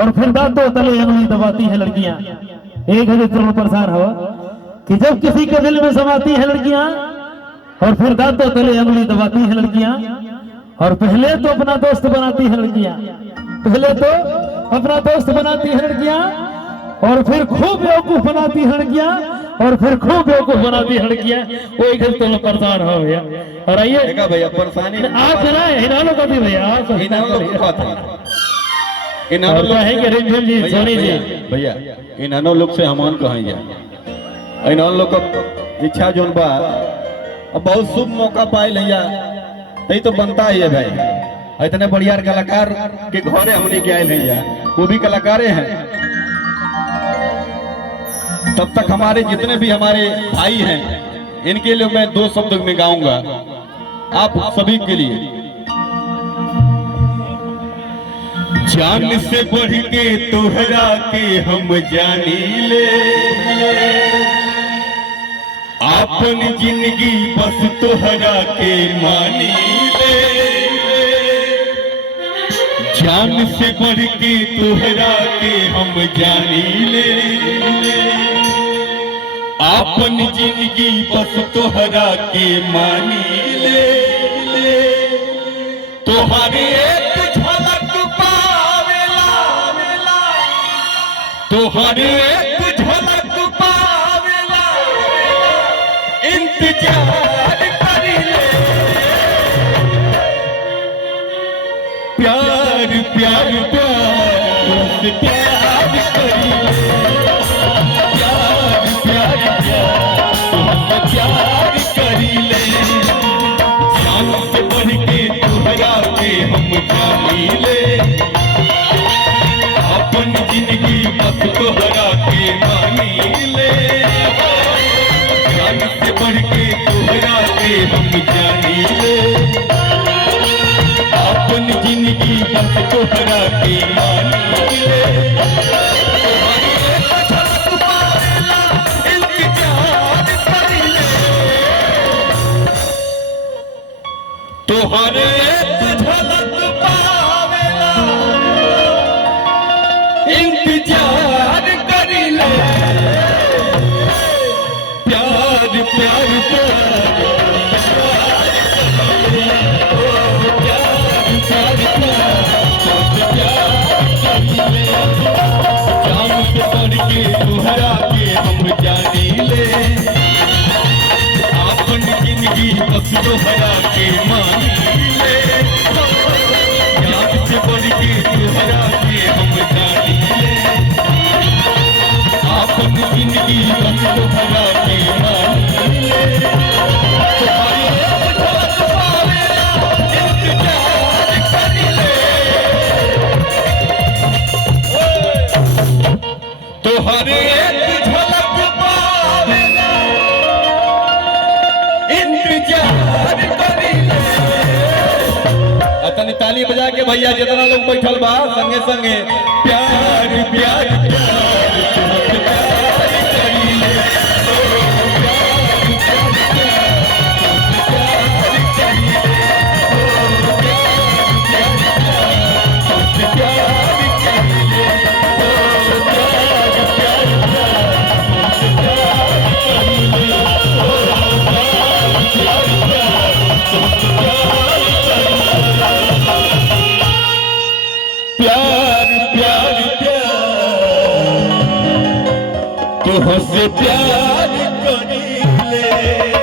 और फिर दांतों तले अंगुली दबाती है लड़कियां। एक है तरुण प्रसार हो कि जब किसी के दिल में समाती है लड़कियां और फिर दांतों तले अंगुली दबाती है लड़कियां। और पहले तो अपना दोस्त बनाती है लड़कियां, पहले तो अपना दोस्त बनाती है लड़कियां और फिर खूब बेवकूफ बनाती है लड़कियां और फिर खूब बेवकूफ बनाती है लड़कियां। वो एक तो परेशान हो गया। और आइए भैया परेशानी आप चलाए हिनालो का भी भैया रिमझिम जी सोनी जी भैया इन्होंने लोग से हमान कहाँ जाए इन्होंने लोग का इच्छा जोन बा अब बहुत शुभ मौका पाए लिया यही तो बनता है भाई। इतने बढ़िया कलाकार के घरे हमने के आए नहीं जा वो भी कलाकारे हैं। तब तक हमारे जितने भी हमारे भाई हैं इनके लिए मैं 2 शब्द में गाऊंगा आप सभी के लिए। जान से बढ़ के तोहरा के हम जानी ले अपन जिंदगी बस तोहरा के मानी ले। जान से बढ़ के तोहरा के हम जानी ले अपन जिंदगी बस तोहरा के मानी ले। तोहरे एक झलक पावेला तोहरे एक झलक पावेला इंतजार करी ले। प्यार प्यार प्यार तुमसे प्यार करी ले। प्यार प्यार प्यार तुमसे प्यार करी ले। जान से बढ़ के तोहरा के हम जानी ले अपन जिंदगी बस तोहरा के मानी ले। जान से बढ़ के तोहरा के हम जानी ले अपन जिंदगी बस तोहरा के मानी ले। तोहरे एक झलक पावेला इंतजार करी ले। प्यार प्यार प्यार जान से बढ़ के तोहरा के हम जानी ले अपन जिंदगी बस तोहरा के मानी ले। जान से बढ़ के तोहरा के हम जानी ले अपन जिंदगी बस तोहरा के मानी ले। तोहरे एक झलक पावेला इंतजार करी ले। तनी ताली बजा के भैया जितना लोग बैठल बा संगे संगे प्यार प्यार प्यार तुमसे प्यार करी ले। प्यार प्यार प्यार तुमसे प्यार करी ले।